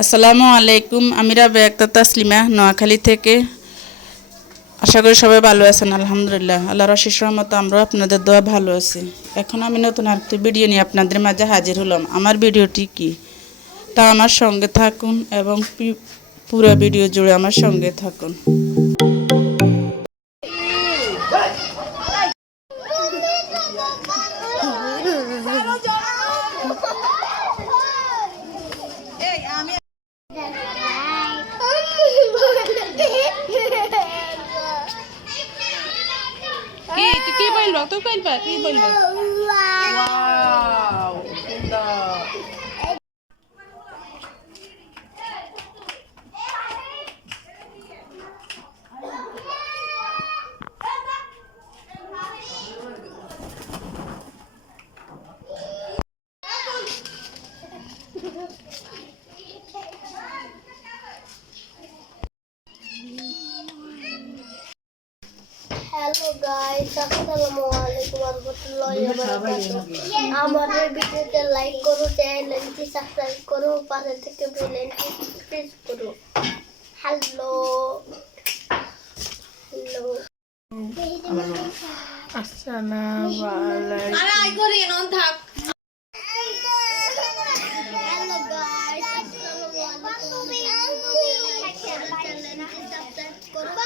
আসসালামু আলাইকুম। আমি রাবেয়া আক্তার তাসলিমা, নোয়াখালী থেকে। আশা করি সবাই ভালো আছেন। আলহামদুলিল্লাহ, আল্লাহর অশেষ রহমতে আমরাও আপনাদের দোয়া ভালো আছি। এখন আমি নতুন আরেকটি ভিডিও নিয়ে আপনাদের মাঝে হাজির হলাম। আমার ভিডিওটি কি তা আমার সঙ্গে থাকুন এবং পুরো ভিডিও জুড়ে আমার সঙ্গে থাকুন। কি বলবো? তুই বলবা কি বলবো? ওয়াও, সুন্দর। হ্যালো গাইস, আসসালামু আলাইকুম ওয়া রাহমাতুল্লাহি ওয়া বারাকাতুহু। আমাদের ভিডিওতে লাইক করো, চ্যানেলটি সাবস্ক্রাইব করো, পাশে থেকে বেল আইকনটি প্রেস করো। হ্যালো হ্যালো আসসালামু আলাইকুম। আরে আই করে নন থাক। হ্যালো গাইস, আসসালামু আলাইকুম। চ্যানেলটি সাবস্ক্রাইব করো,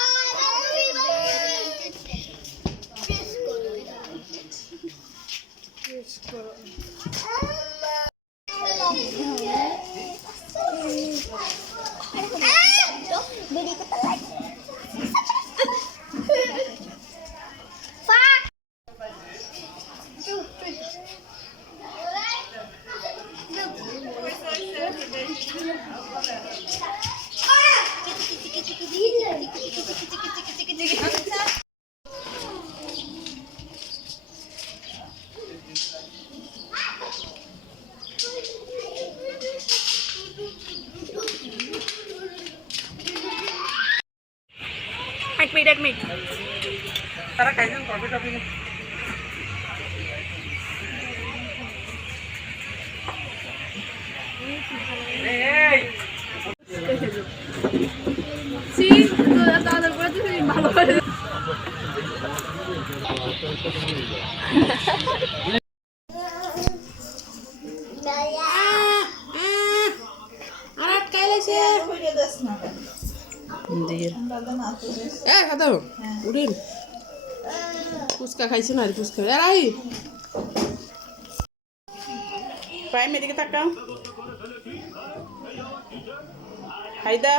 এক মিনিট তারা কাইজন করবে টপিক। এই সি তো তাদের পরে তুই ভালো করে আরাট কাইলেছে কইরে দেস না দিয়ে খাতো উড়িন ফুচকা খাইছে না ফুচকা আই পাই মেদিকে তাকাও হায়দা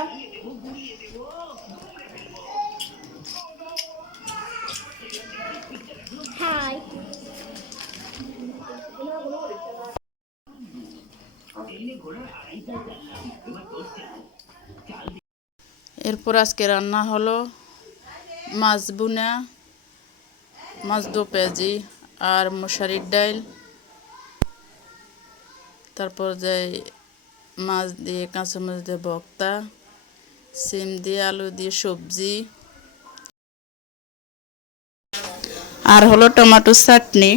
হাই। এরপর আজকে রান্না হলো মাছ বুনা, মাছ দো পেঁয়াজি আর মশারির ডাল, তারপর যাই মাছ দিয়ে কাঁচা মাছ দিয়ে ভর্তা, সিম দিয়ে আলু দিয়ে সবজি, আর হলো টমেটো চাটনি।